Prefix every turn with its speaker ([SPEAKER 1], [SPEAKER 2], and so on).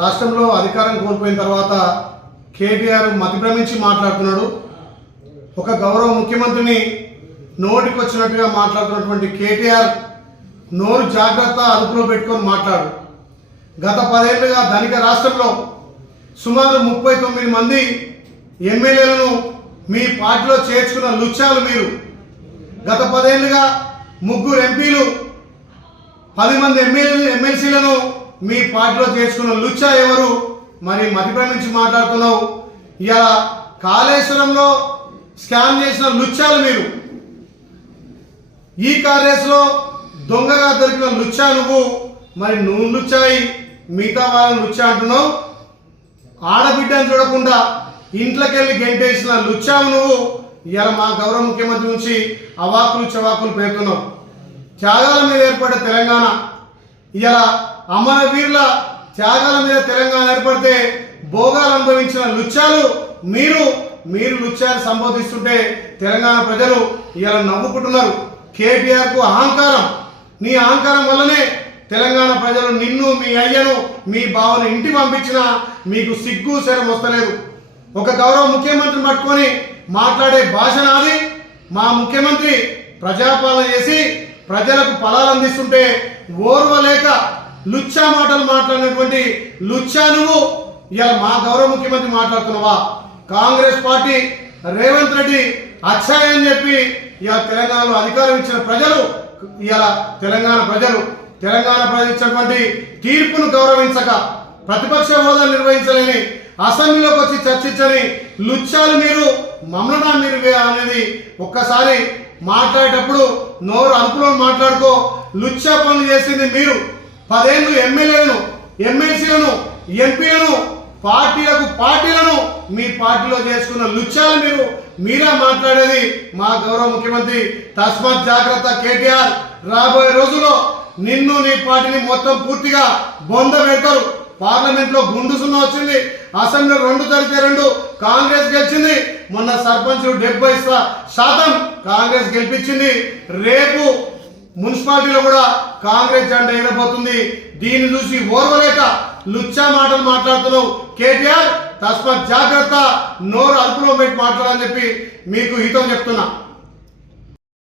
[SPEAKER 1] రాష్ట్రంలో అధికారం కోల్పోయిన తర్వాత కేటీఆర్ మతిభ్రమించి మాట్లాడుతున్నాడు ఒక గౌరవ ముఖ్యమంత్రిని నోటికి వచ్చినట్టుగా మాట్లాడుతున్నటువంటి కేటీఆర్ నోరు జాగ్రత్త అదుపులో పెట్టుకొని మాట్లాడు గత పదేళ్లుగా ధనిక రాష్ట్రంలో సుమారు ముప్పై తొమ్మిది మంది ఎమ్మెల్యేలను మీ పార్టీలో చేర్చుకున్న లుచ్చాలు మీరు గత పదేళ్లుగా ముగ్గురు ఎంపీలు పది మంది ఎమ్మెల్యే ఎమ్మెల్సీలను మీ పార్టీలో చేసుకున్న లుచ్చా ఎవరు మరి మతిపై నుంచి మాట్లాడుతున్నావు ఇలా కాళేశ్వరంలో స్కామ్ చేసిన లుచ్చాలు మీరు ఈ కాంగ్రెస్లో దొంగగా దొరికిన లుచ్చా నువ్వు మరి నువ్వు లుచ్చాయి మిగతా వాళ్ళని లుచ్చా అంటున్నావు ఆడబిడ్డను చూడకుండా ఇంట్లోకెళ్ళి గెంటేసిన లుచ్చావు నువ్వు ఇలా మా గౌరవ ముఖ్యమంత్రి నుంచి అవాకులు చవాకులు పేర్కొన్నావు త్యాగాల మీద ఏర్పడ్డ తెలంగాణ ఇలా అమరవీరుల త్యాగాల మీద తెలంగాణ ఏర్పడితే భోగాలు అనుభవించిన లుచ్చాలు మీరు మీరు లుచ్చాలు సంబోధిస్తుంటే తెలంగాణ ప్రజలు ఇలా నవ్వుకుంటున్నారు కు అహంకారం నీ అహంకారం వల్లనే తెలంగాణ ప్రజలు నిన్ను మీ అయ్యను మీ బావను ఇంటి పంపించినా మీకు సిగ్గు శరం వస్తలేదు ఒక గౌరవ ముఖ్యమంత్రిని పట్టుకొని మాట్లాడే భాష నాది మా ముఖ్యమంత్రి ప్రజాపాలన చేసి ప్రజలకు ఫలాలు అందిస్తుంటే ఓర్వలేక లుచ్చా మాటలు మాట్లాడినటువంటి లుచ్చా నువ్వు ఇవాళ మా గౌరవ ముఖ్యమంత్రి మాట్లాడుతున్నావా కాంగ్రెస్ పార్టీ రేవంత్ రెడ్డి అచ్చాయని చెప్పి ఇవాళ తెలంగాణలో అధికారం ఇచ్చిన ప్రజలు ఇవాళ తెలంగాణ ప్రజలు తెలంగాణ ప్రజలు ఇచ్చినటువంటి తీర్పును గౌరవించక ప్రతిపక్ష హోదా నిర్వహించలేని అసెంబ్లీలోకి వచ్చి చర్చించని లుచ్చాలు మీరు మమ్మల్ని మీరు అనేది ఒక్కసారి మాట్లాడేటప్పుడు నోరు అదుపులో మాట్లాడుకో లుచ్చా పనులు చేసింది మీరు పదేళ్ళు ఎమ్మెల్యేలను ఎమ్మెల్సీలను ఎంపీలను పార్టీలకు పార్టీలను మీ పార్టీలో చేసుకున్న లుచ్చాలు మీరు మీరా మాట్లాడేది మా గౌరవ ముఖ్యమంత్రి తస్మాత్ జాగ్రత్త కేటీఆర్ రాబోయే రోజుల్లో నిన్ను నీ పార్టీని మొత్తం పూర్తిగా బొంద పెడతారు పార్లమెంట్ లో గుండు సున్నా వచ్చింది అసెంబ్లీ రెండు జరిగితే రెండు కాంగ్రెస్ గెలిచింది మొన్న సర్పంచ్ డెబ్బై శాతం కాంగ్రెస్ గెలిపించింది రేపు మున్సిపాలిటీలో కూడా కాంగ్రెస్ జెండా ఎగిరబోతుంది దీన్ని చూసి ఓర్వలేక లుచ్చా మాటలు మాట్లాడుతున్నావు కేటీఆర్ తస్మాత్ జాగ్రత్త నోరు అల్పులో పెట్టి మాట్లాడాలని చెప్పి మీకు హితం చెప్తున్నా